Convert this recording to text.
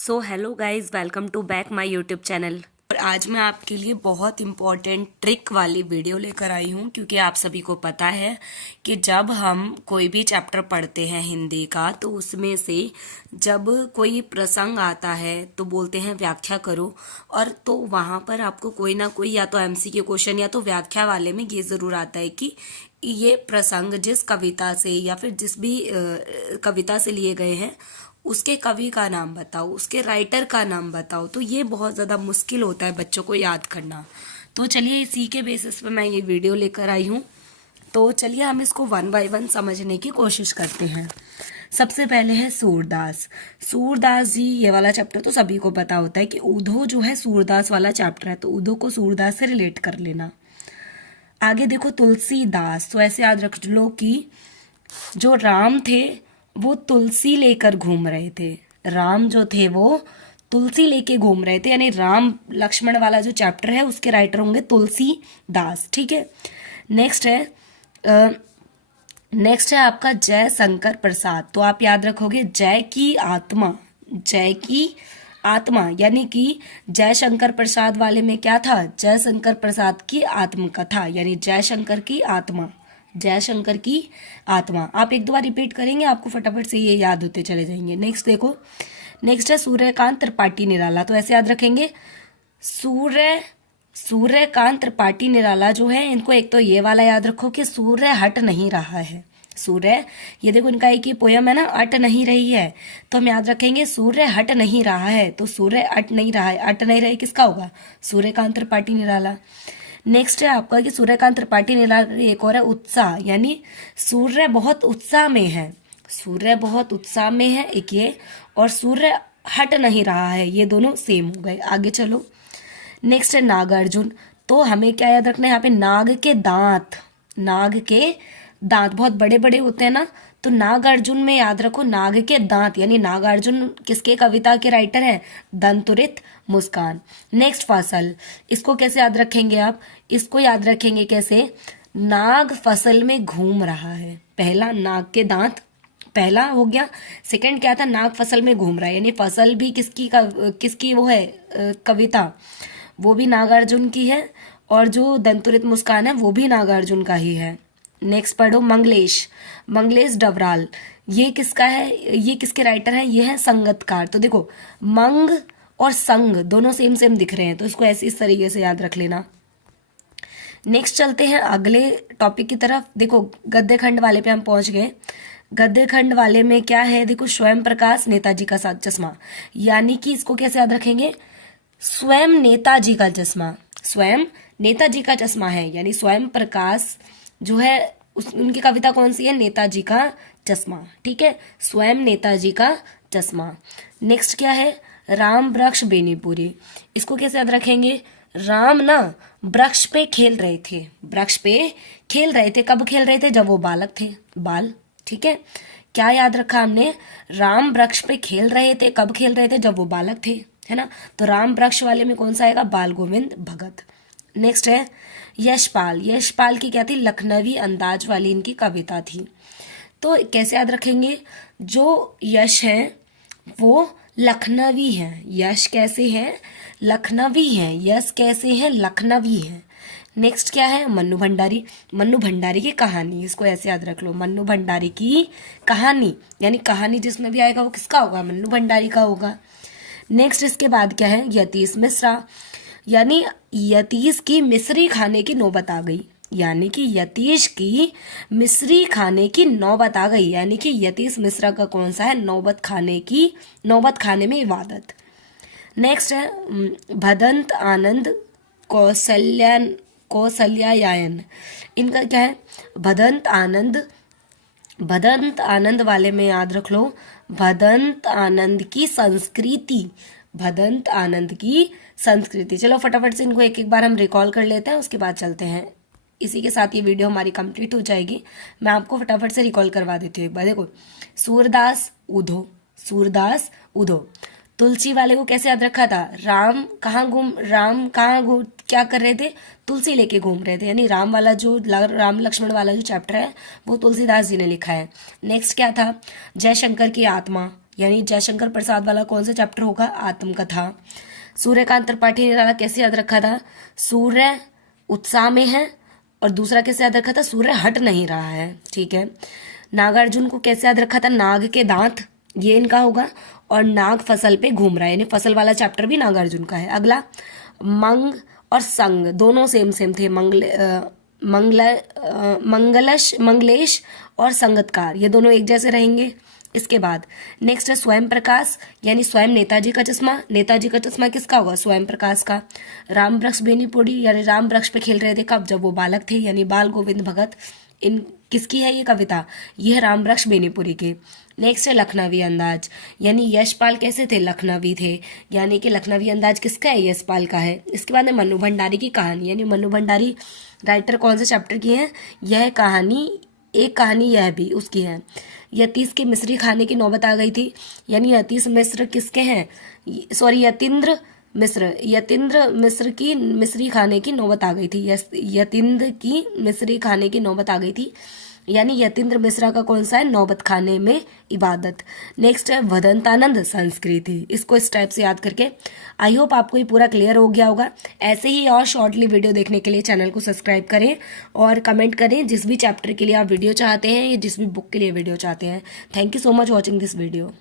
So hello guys, welcome to back my YouTube channel. और आज मैं आपके लिए बहुत इम्पॉर्टेंट ट्रिक वाली वीडियो लेकर आई हूँ, क्योंकि आप सभी को पता है कि जब हम कोई भी चैप्टर पढ़ते हैं हिंदी का, तो उसमें से जब कोई प्रसंग आता है तो बोलते हैं व्याख्या करो। और तो वहाँ पर आपको कोई ना कोई या तो एमसीक्यू क्वेश्चन या तो व्याख्या वाले में ये ज़रूर आता है कि ये प्रसंग जिस कविता से या फिर जिस भी कविता से लिए गए हैं उसके कवि का नाम बताओ, उसके राइटर का नाम बताओ। तो ये बहुत ज़्यादा मुश्किल होता है बच्चों को याद करना। तो चलिए इसी के बेसिस पे मैं ये वीडियो लेकर आई हूँ। तो चलिए हम इसको वन बाय वन समझने की कोशिश करते हैं। सबसे पहले है सूरदास। सूरदास जी, ये वाला चैप्टर तो सभी को पता होता है कि ऊधो जो है सूरदास वाला चैप्टर है, तो ऊधो को सूरदास से रिलेट कर लेना। आगे देखो तुलसीदास, तो ऐसे याद रख लो कि जो राम थे वो तुलसी लेकर घूम रहे थे। राम जो थे वो तुलसी लेके घूम रहे थे, यानी राम लक्ष्मण वाला जो चैप्टर है उसके राइटर होंगे तुलसीदास। ठीक है। नेक्स्ट है नेक्स्ट है आपका जय शंकर प्रसाद। तो आप याद रखोगे जय की आत्मा, जय की आत्मा, यानी कि जय शंकर प्रसाद वाले में क्या था, जय शंकर प्रसाद की आत्मकथा, यानी जय शंकर की आत्मा, जय शंकर की आत्मा। आप एक दो बार रिपीट करेंगे, आपको फटाफट से ये याद होते चले जाएंगे। नेक्स्ट देखो, नेक्स्ट है सूर्यकांत त्रिपाठी निराला। तो ऐसे याद रखेंगे सूर्यकांत त्रिपाठी निराला जो है, इनको एक तो ये वाला याद रखो कि सूर्य हट नहीं रहा है। सूर्य, ये देखो इनका एक ही पोयम है ना, अट नहीं रही है, तो हम याद रखेंगे सूर्य हट नहीं रहा है। तो सूर्य अट नहीं रहा है, अट नहीं रहे किसका होगा, सूर्यकांत त्रिपाठी निराला। नेक्स्ट है आपका कि सूर्यकांत त्रिपाठी निराला, एक और है उत्साह, यानी सूर्य बहुत उत्साह में है, सूर्य बहुत उत्साह में है एक ये, और सूर्य हट नहीं रहा है, ये दोनों सेम हो गए। आगे चलो, नेक्स्ट है नागार्जुन। तो हमें क्या याद रखना है यहाँ पे, नाग के दांत, नाग के दांत बहुत बड़े बड़े होते हैं ना, तो नागार्जुन में याद रखो नाग के दांत, यानी नागार्जुन किसके कविता के राइटर हैं, दंतुरित मुस्कान। नेक्स्ट फसल, इसको कैसे याद रखेंगे आप, इसको याद रखेंगे कैसे, नाग फसल में घूम रहा है। पहला नाग के दांत पहला हो गया, सेकंड क्या था, नाग फसल में घूम रहा है, यानी फसल भी किसकी वो है कविता, वो भी नागार्जुन की है, और जो दंतुरित मुस्कान है वो भी नागार्जुन का ही है। नेक्स्ट पढ़ो मंगलेश, मंगलेश डबराल, ये किसका है, ये किसके राइटर हैं, ये है संगतकार। तो देखो मंग और संग दोनों सेम सेम दिख रहे हैं, तो इसको ऐसे इस तरीके से याद रख लेना। नेक्स्ट चलते हैं अगले टॉपिक की तरफ। देखो गद्य खंड वाले पे हम पहुंच गए। गद्य खंड वाले में क्या है, देखो स्वयं प्रकाश नेताजी का साथ चश्मा, यानी कि इसको कैसे याद रखेंगे, स्वयं नेताजी का चश्मा, स्वयं नेताजी का चश्मा है, यानी स्वयं प्रकाश जो है उनकी कविता कौन सी है, नेताजी का चश्मा। ठीक है, स्वयं नेताजी का चश्मा। नेक्स्ट क्या है, राम वृक्ष बेनीपुरी, इसको कैसे याद रखेंगे, राम ना वृक्ष पे खेल रहे थे, वृक्ष पे खेल रहे थे, कब खेल रहे थे, जब वो बालक थे, बाल। ठीक है, क्या याद रखा हमने, राम वृक्ष पे खेल रहे थे, कब खेल रहे थे, जब वो बालक थे, है ना। तो राम वृक्ष वाले में कौन सा आएगा, बाल गोविंद भगत। नेक्स्ट है यशपाल, यशपाल की क्या थी, लखनवी अंदाज वाली इनकी कविता थी। तो कैसे याद रखेंगे, जो यश है वो लखनवी है, यश कैसे है, लखनवी है, यश कैसे है, लखनवी है। नेक्स्ट क्या है, मन्नू भंडारी, मन्नू भंडारी की कहानी, इसको ऐसे याद रख लो, मन्नू भंडारी की कहानी, यानी कहानी जिसमें भी आएगा वो किसका होगा, मन्नू भंडारी का होगा। नेक्स्ट इसके बाद क्या है, यतीश मिश्रा, यानी यतीश की मिश्री खाने की नौबत आ गई, यानी कि यतीश की मिश्री खाने की नौबत आ गई, यानी कि यतीश मिश्रा का कौन सा है, नौबत खाने में इबादत। नेक्स्ट है भदंत आनंद कौशल्यायन, इनका क्या है, भदंत आनंद वाले में याद रख लो भदंत आनंद की संस्कृति, भदंत आनंद की संस्कृति। चलो फटाफट से इनको एक एक बार हम रिकॉल कर लेते हैं, उसके बाद चलते हैं। इसी के साथ ये वीडियो हमारी कंप्लीट हो जाएगी। मैं आपको फटाफट से रिकॉल करवा देती हूँ एक बार। देखो सूरदास उधो, सूरदास उधो, तुलसी वाले को कैसे याद रखा था, राम कहाँ घूम क्या कर रहे थे, तुलसी लेके घूम रहे थे, यानी राम वाला जो राम लक्ष्मण वाला जो चैप्टर है वो तुलसीदास जी ने लिखा है। नेक्स्ट क्या था, जयशंकर की आत्मा, यानी जयशंकर प्रसाद वाला कौन सा चैप्टर होगा, आत्मकथा। सूर्यकांत त्रिपाठी निराला कैसे याद रखा था, सूर्य उत्साह में है, और दूसरा कैसे याद रखा था, सूर्य हट नहीं रहा है, ठीक है। नागार्जुन को कैसे याद रखा था, नाग के दांत, ये इनका होगा, और नाग फसल पे घूम रहा है, यानी फसल वाला चैप्टर भी नागार्जुन का है। अगला मंग और संग दोनों सेम सेम थे, मंगलेश और संगतकार, ये दोनों एक जैसे रहेंगे। इसके बाद नेक्स्ट है स्वयं प्रकाश, यानी स्वयं नेताजी का चश्मा। नेताजी का चश्मा किसका होगा, स्वयं प्रकाश का। राम वृक्ष बेनीपुरी, यानी राम वृक्ष पे खेल रहे थे कब, जब वो बालक थे, यानी बाल गोविंद भगत। इन किसकी है ये कविता, ये है राम वृक्ष बेनीपुरी के। नेक्स्ट है लखनवी अंदाज, यानी यशपाल कैसे थे, लखनवी थे, यानी कि लखनवी अंदाज किसका है, यशपाल का है। इसके बाद है मन्नू भंडारी की कहानी, यानी मन्नू भंडारी राइटर कौन से चैप्टर की है, यह कहानी, एक कहानी यह भी उसकी है। यतीश के मिश्री खाने की नौबत आ गई थी, यानी यतीश मिश्र किसके हैं, सॉरी यतीन्द्र मिश्र की मिश्री खाने की नौबत आ गई थी, यतीन्द्र की मिश्री खाने की नौबत आ गई थी, यानी यतीन्द्र मिश्रा का कौन सा है, नौबत खाने में इबादत। नेक्स्ट है वदंतानंद संस्कृति, इसको इस टाइप से याद करके। आई होप आपको ये पूरा क्लियर हो गया होगा। ऐसे ही और शॉर्टली वीडियो देखने के लिए चैनल को सब्सक्राइब करें और कमेंट करें जिस भी चैप्टर के लिए आप वीडियो चाहते हैं या जिस भी बुक के लिए वीडियो चाहते हैं। Thank you so much watching this video.